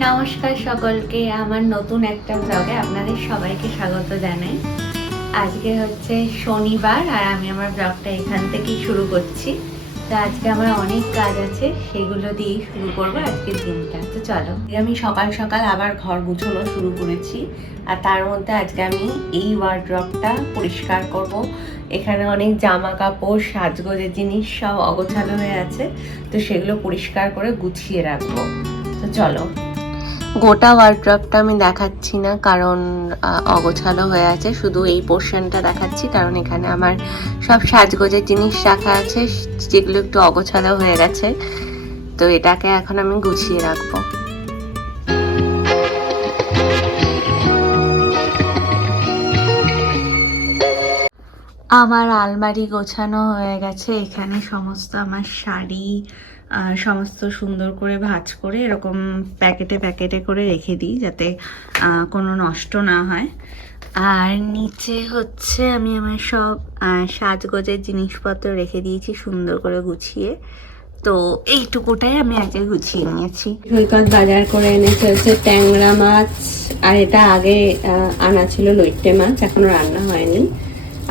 নমস্কার সকলকে, আমার নতুন একটা ব্লগে আপনাদের সবাইকে স্বাগত জানাই। আজকে হচ্ছে শনিবার আর আমি আমার ব্লগটা এখান থেকেই শুরু করছি। তো আজকে আমার অনেক কাজ আছে, সেগুলো দিয়েই শুরু করবো আজকের দিনটা। তো চলো, আমি সকাল সকাল আবার ঘর গুছানো শুরু করেছি। আর তার মধ্যে আজকে আমি এই ওয়ার্ড্রপটা পরিষ্কার করব। এখানে অনেক জামা কাপড়, সাজগোজের জিনিস সব অগোছালো হয়ে আছে, তো সেগুলো পরিষ্কার করে গুছিয়ে রাখবো। তো চলো, গোটা ওয়ার্ড্রপটা আমি দেখাচ্ছি না, কারণ অগোছালো হয়ে আছে। শুধু এই পোর্শনটা দেখাচ্ছি, কারণ এখানে আমার সব সাজগোজের জিনিস রাখা আছে, যেগুলো একটু অগোছালো হয়ে গেছে। তো এটাকে এখন আমি গুছিয়ে রাখবো। আমার আলমারি গোছানো হয়ে গেছে। এখানে সমস্ত আমার শাড়ি সমস্ত সুন্দর করে ভাঁজ করে এরকম প্যাকেটে প্যাকেটে করে রেখে দিই, যাতে কোনো নষ্ট না হয়। আর নিচে হচ্ছে আমি আমার সব সাজগোজের জিনিসপত্র রেখে দিয়েছি সুন্দর করে গুছিয়ে। তো এইটুকুটাই আমি আগে গুছিয়ে নিয়েছি। সৈকত বাজার করে এনেছে হচ্ছে ট্যাংরা মাছ, আর এটা আগে আনা ছিল লইট্টে মাছ, এখনো রান্না হয়নি।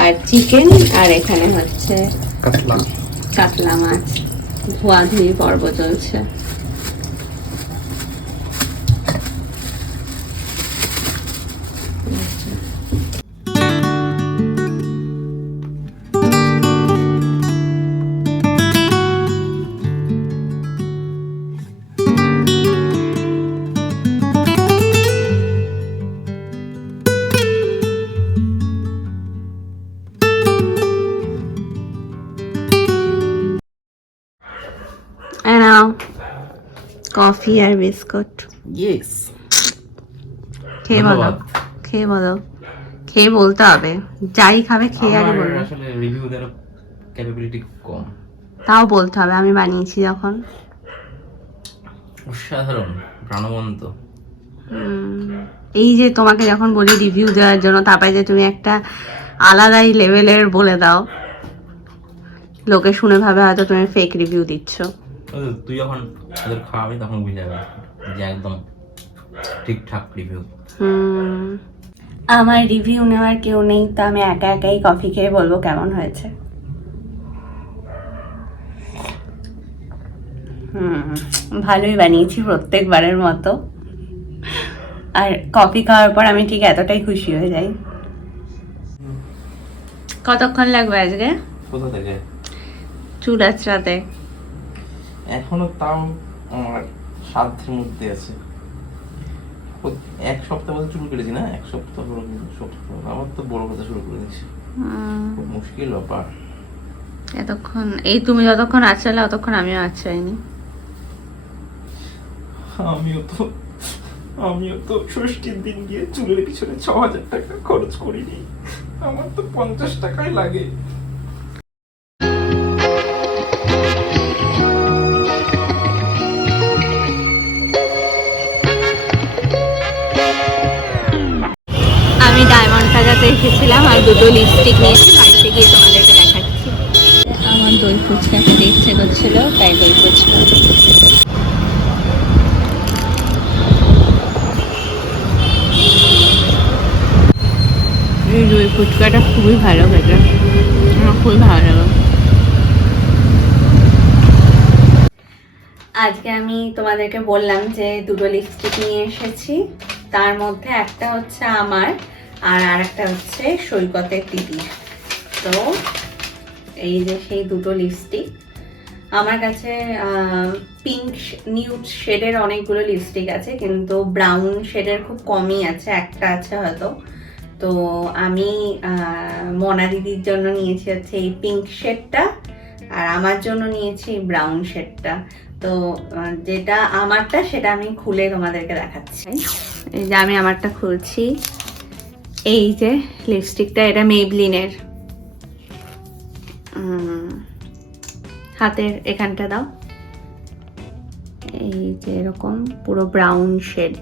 আর চিকেন, আর এখানে হচ্ছে কাতলা মাছ। ধোয়া ধুয়ি পর্ব চলছে। কফি আর বিস্কুট। ইয়েস, খেয়ে বলো, খেয়ে বলো, খেয়ে বলতে হবে। যাই খাবে খেয়ে আগে বলবো। আসলে রিভিউ দেওয়ার ক্যাপাবিলিটি কম। তাও বলতে হবে, আমি বানিয়েছি যখন। অসাধারণ, প্রাণবন্ত। এই যে তোমাকে যখন বলি রিভিউ দেওয়ার জন্য, তারপরে যে তুমি একটা আলাদাই লেভেলের বলে দাও, লোকে শুনে ভাবে হয়তো তুমি ফেক রিভিউ দিচ্ছ। তুই যখন ওদের খাওয়াবি তখন বুঝে যাবে যে একদম ঠিকঠাক রিভিউ। আমার রিভিউ নেওয়ার কেউ নেই, তো আমি একা একাই কফি খেয়ে বলবো কেমন হয়েছে। ভালোই বানিয়েছি প্রত্যেকবারের মতো। আর কফি খাওয়ার পর আমি ঠিক এতটাই খুশি হয়ে যাই। কতক্ষণ লাগবে আজকে? কোথা থেকে? চুল আঁচড়াতে এখনো তাও আমার সাধ্যের মধ্যে আছে। এক সপ্তাহ মধ্যে চুল কেটেছি না, এক সপ্তাহ বড় সপ্তাহ আমার তো বড় কথা শুরু করে দিয়েছি। খুব মুশকিল ব্যাপার। এতক্ষণ এই তুমি যতক্ষণ আঁচড়ালে ততক্ষণ আমিও আঁচড়াইনি। আমিও তো ষষ্ঠীর দিন গিয়ে চুলের পিছনে ৬,০০০ টাকা খরচ করিনি। আমার তো ৫০ টাকাই লাগে। আমি ডায়মন্ড টাকাতে এসেছিলাম আর দুটো লিপস্টিক নিয়েছি, বাড়িতে গিয়ে তোমাদেরকে দেখাচ্ছি। আমার দই ফুচকা খেতে ইচ্ছে করছিল, তাই দই ফুচকা। এই দই ফুচকাটা খুবই ভালো খেতে, আমার খুবই ভালো লাগে। আজকে আমি তোমাদেরকে বললাম যে দুটো লিপস্টিক নিয়ে এসেছি, তার মধ্যে একটা হচ্ছে আমার আর আরেকটা হচ্ছে সৈকতের দিদির। তো এই যে সেই দুটো লিপস্টিক। আমার কাছে পিঙ্ক নিউড শেডের অনেকগুলো লিপস্টিক আছে, কিন্তু ব্রাউন শেডের খুব কমই আছে, একটা আছে হয়তো। তো আমি মনা দিদির জন্য নিয়েছি হচ্ছে এই পিঙ্ক শেডটা, আর আমার জন্য নিয়েছি ব্রাউন শেডটা। তো যেটা আমারটা সেটা আমি খুলে তোমাদেরকে দেখাচ্ছি। এই যে আমি আমারটা খুলছি। এই যে লিপস্টিকটা, এটা মেবলিনের। হাতের এখানটা দাও। এই যে এরকম পুরো ব্রাউন শেড।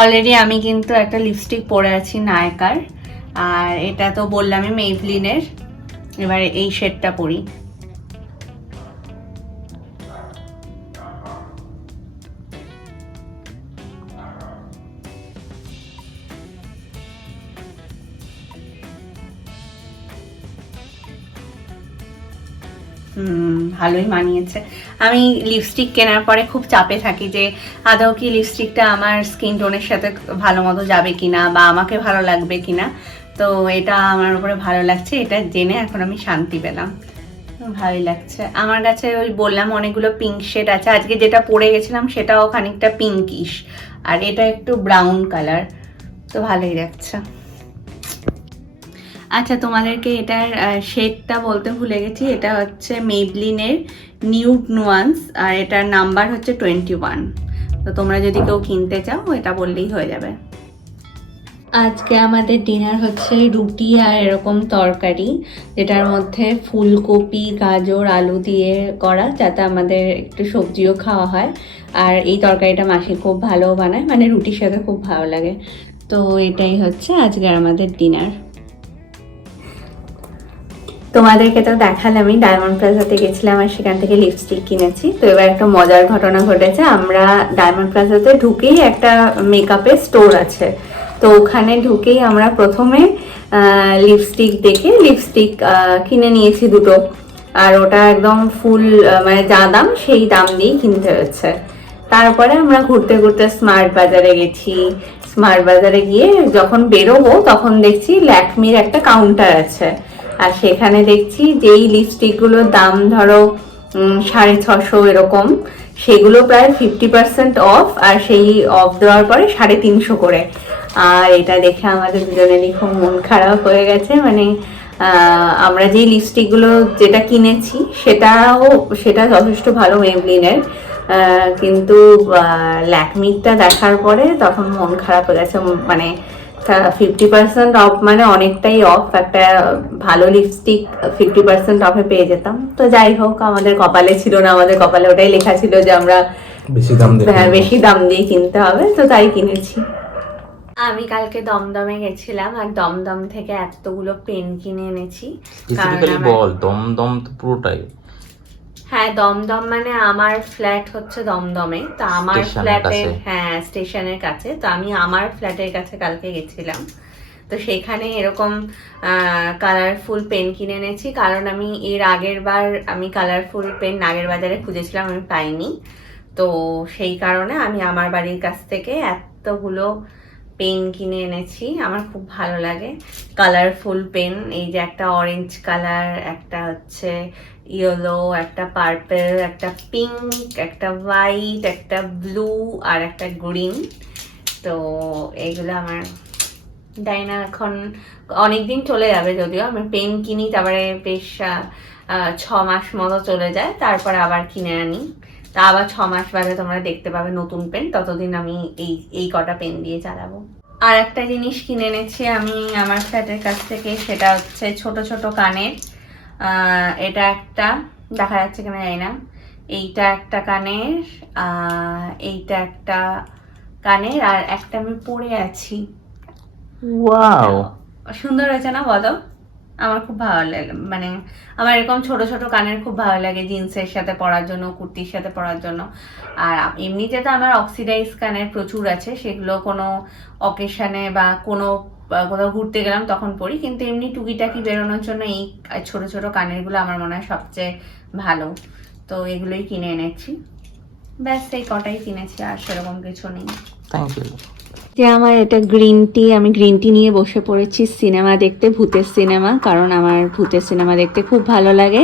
অলরেডি আমি কিন্তু একটা লিপস্টিক পরে আছি নায়কার, আর এটা তো বললামই মেবলিনের। এবার এই শেডটা পরি। ভালোই মানিয়েছে। আমি লিপস্টিক কেনার পরে খুব চাপে থাকি যে আদৌ কি লিপস্টিকটা আমার স্কিন টোনের সাথে ভালো মতো যাবে কিনা বা আমাকে ভালো লাগবে কিনা। তো এটা আমার উপরে ভালো লাগছে, এটা জেনে এখন আমি শান্তি পেলাম, ভালোই লাগছে আমার কাছে। ওই বললাম অনেকগুলো পিঙ্ক শেড আছে, আজকে যেটা পরে গেছিলাম সেটাও খানিকটা পিঙ্কিশ, আর এটা একটু ব্রাউন কালার, তো ভালোই লাগছে। আচ্ছা, তোমাদেরকে এটার শেডটা বলতে ভুলে গেছি, এটা হচ্ছে মেবলিনের নিউড নুয়ান্স আর এটার নাম্বার হচ্ছে 21। তো তোমরা যদি কেউ কিনতে চাও এটা বললেই হয়ে যাবে। আজকে আমাদের ডিনার হচ্ছে রুটি আর এরকম তরকারি, যেটার মধ্যে ফুলকপি, গাজর, আলু দিয়ে করা, যাতে আমাদের একটু সবজিও খাওয়া হয়। আর এই তরকারিটা মাসি খুব ভালো বানায়, মানে রুটির সাথে খুব ভালো লাগে। তো এটাই হচ্ছে আজকের আমাদের ডিনার। তোমাদেরকে তো দেখালামই, ডায়মন্ড প্লাজাতে গেছিলাম আর সেখান থেকে লিপস্টিক কিনেছি। তো এবার একটা মজার ঘটনা ঘটেছে, আমরা ডায়মন্ড প্লাজাতে ঢুকেই একটা মেকআপের স্টোর আছে, তো ওখানে ঢুকেই আমরা প্রথমে লিপস্টিক দেখে লিপস্টিক কিনে নিয়েছি দুটো, আর ওটা একদম ফুল মানে যা দাম সেই দাম দিয়েই কিনতে হয়েছে। তারপরে আমরা ঘুরতে ঘুরতে স্মার্ট বাজারে গেছি। স্মার্ট বাজারে গিয়ে যখন বেরোবো তখন দেখছি ল্যাকমির একটা কাউন্টার আছে, আর সেখানে দেখছি যেই লিপস্টিকগুলোর দাম ধরো 650 এরকম, সেগুলো প্রায় 50% অফ, আর সেই অফ দেওয়ার পরে 350 করে। আর এটা দেখে আমাদের দুজনেরই খুব মন খারাপ হয়ে গেছে, মানে আমরা যেই লিপস্টিকগুলো যেটা কিনেছি সেটা যথেষ্ট ভালো মেবলিনের, কিন্তু ল্যাকমিটা দেখার পরে তখন মন খারাপ হয়ে গেছে। মানে 50% অফ মানে অনেকটাই অফ, একটা ভালো লিপস্টিক 50% অফে পেয়ে যেতাম। তো যাই হোক, আমাদের কপালে ছিল না, আমাদের কপালে ওটাই লেখা ছিল যে আমরা বেশি দাম দিয়ে কিনতে হবে, তো তাই কিনেছি। আমি কালকে দমদমে গেছিলাম আর দমদম থেকে এতগুলো পেন কিনে এনেছি। বল দমদম তো পুরোটাই। হ্যাঁ, দমদম মানে আমার ফ্ল্যাট হচ্ছে দমদমে, তো আমার ফ্ল্যাটের, হ্যাঁ স্টেশনের কাছে, তো আমি আমার ফ্ল্যাটের কাছে কালকে গেছিলাম। তো সেখানে এরকম কালারফুল পেন কিনে এনেছি, কারণ আমি এর আগের বার আমি কালারফুল পেন নাগের বাজারে খুঁজেছিলাম, আমি পাইনি। তো সেই কারণে আমি আমার বাড়ির কাছ থেকে এতগুলো পেন কিনে এনেছি। আমার খুব ভালো লাগে কালারফুল পেন, এই যে একটা অরেঞ্জ কালার, একটা হচ্ছে ইয়েলো, একটা পার্পল, একটা পিঙ্ক, একটা হোয়াইট, একটা ব্লু আর একটা গ্রিন। তো এইগুলো আমার জানি না এখন অনেকদিন চলে যাবে, যদিও আমি পেন কিনি তারপরে বেশ 6 মাস মতো চলে যায়, তারপরে আবার কিনে আনি। তা আবার 6 মাস বাদে তোমরা দেখতে পাবে নতুন পেন, ততদিন আমি এই কটা পেন দিয়ে চালাবো। আর একটা জিনিস কিনে এনেছি আমি আমার ফ্ল্যাটের কাছ থেকে, সেটা হচ্ছে ছোট ছোট কানের। এটা একটা দেখা যাচ্ছে কিনা জানি না, এইটা একটা কানের, এইটা একটা কানের, আর একটা আমি পরে আছি। ওয়াও, সুন্দর হয়েছে না বলো? আমার খুব ভালো লাগে, মানে আমার এরকম ছোট ছোট কানের খুব ভালো লাগে জিন্সের সাথে পরার জন্য, কুর্তির সাথে পরার জন্য। আর এমনিতে তো আমার অক্সিডাইজ কানের প্রচুর আছে, সেগুলো কোনো অকেশনে বা কোথাও ঘুরতে গেলাম তখন পরি, কিন্তু এমনি টুকিটাকি বেরোনোর জন্য এই ছোট ছোট কানেরগুলো আমার মনে হয় সবচেয়ে ভালো। তো এগুলোই কিনে এনেছি, ব্যাস এই কটাই কিনেছি, আর সেরকম কিছু নেই। Thank you. যে আমার এটা গ্রিন টি, আমি গ্রিন টি নিয়ে বসে পড়েছি সিনেমা দেখতে, ভূতের সিনেমা, কারণ আমার ভূতের সিনেমা দেখতে খুব ভালো লাগে।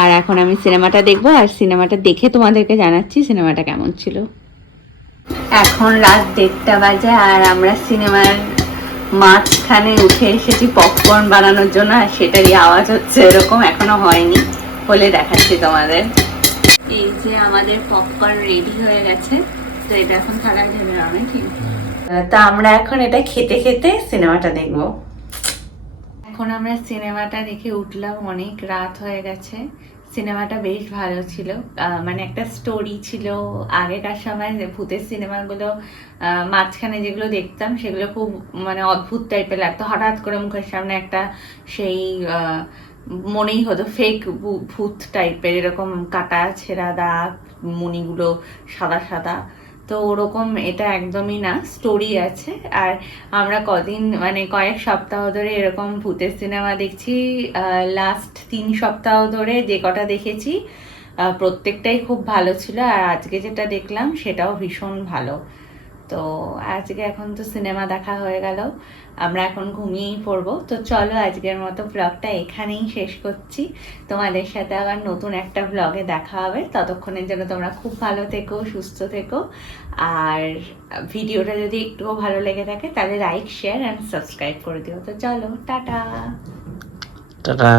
আর এখন আমি সিনেমাটা দেখবো, আর সিনেমাটা দেখে তোমাদেরকে জানাচ্ছি সিনেমাটা কেমন ছিল। এখন রাত 1:30 বাজে আর আমরা সিনেমার মাঝখানে উঠে এসেছি পপকর্ন বানানোর জন্য, আর সেটারই আওয়াজ হচ্ছে এরকম, এখনো হয়নি, হলে দেখাচ্ছি তোমাদের। এই যে আমাদের পপকর্ন রেডি হয়ে গেছে, তো এটা এখন থাকায় যাবে আমি ঠিক। তা আমরা এখন এটা খেতে খেতে সিনেমাটা দেখবো। এখন আমরা সিনেমাটা দেখে উঠলাম, অনেক রাত হয়ে গেছে। সিনেমাটা বেশ ভালো ছিল, মানে একটা স্টোরি ছিল। আগেকার সময় ভূতের সিনেমাগুলো মাঝখানে যেগুলো দেখতাম সেগুলো খুব মানে অদ্ভুত টাইপের লাগতো, হঠাৎ করে মুখের সামনে একটা সেই মনেই হতো ফেক ভূত টাইপের, এরকম কাটা ছেঁড়া দাগ, মণিগুলো সাদা সাদা। তো ওরকম এটা একদমই না, স্টোরি আছে। আর আমরা কদিন মানে কয়েক সপ্তাহ ধরে এরকম ভূতের সিনেমা দেখছি। লাস্ট 3 সপ্তাহ ধরে যে কটা দেখেছি প্রত্যেকটাই খুব ভালো ছিল, আর আজকে যেটা দেখলাম সেটাও ভীষণ ভালো। তো আজকে এখন তো সিনেমা দেখা হয়ে গেল, আমরা এখন ঘুমিয়েই পড়বো। তো চলো আজকের মতো ব্লগটা এখানেই শেষ করছি। তোমাদের সাথে আবার নতুন একটা ব্লগে দেখা হবে। ততক্ষণের জন্য তোমরা খুব ভালো থেকো, সুস্থ থেকো। আর ভিডিওটা যদি একটুও ভালো লেগে থাকে তাহলে লাইক, শেয়ার অ্যান্ড সাবস্ক্রাইব করে দিও। তো চলো, টাটা। টাটা।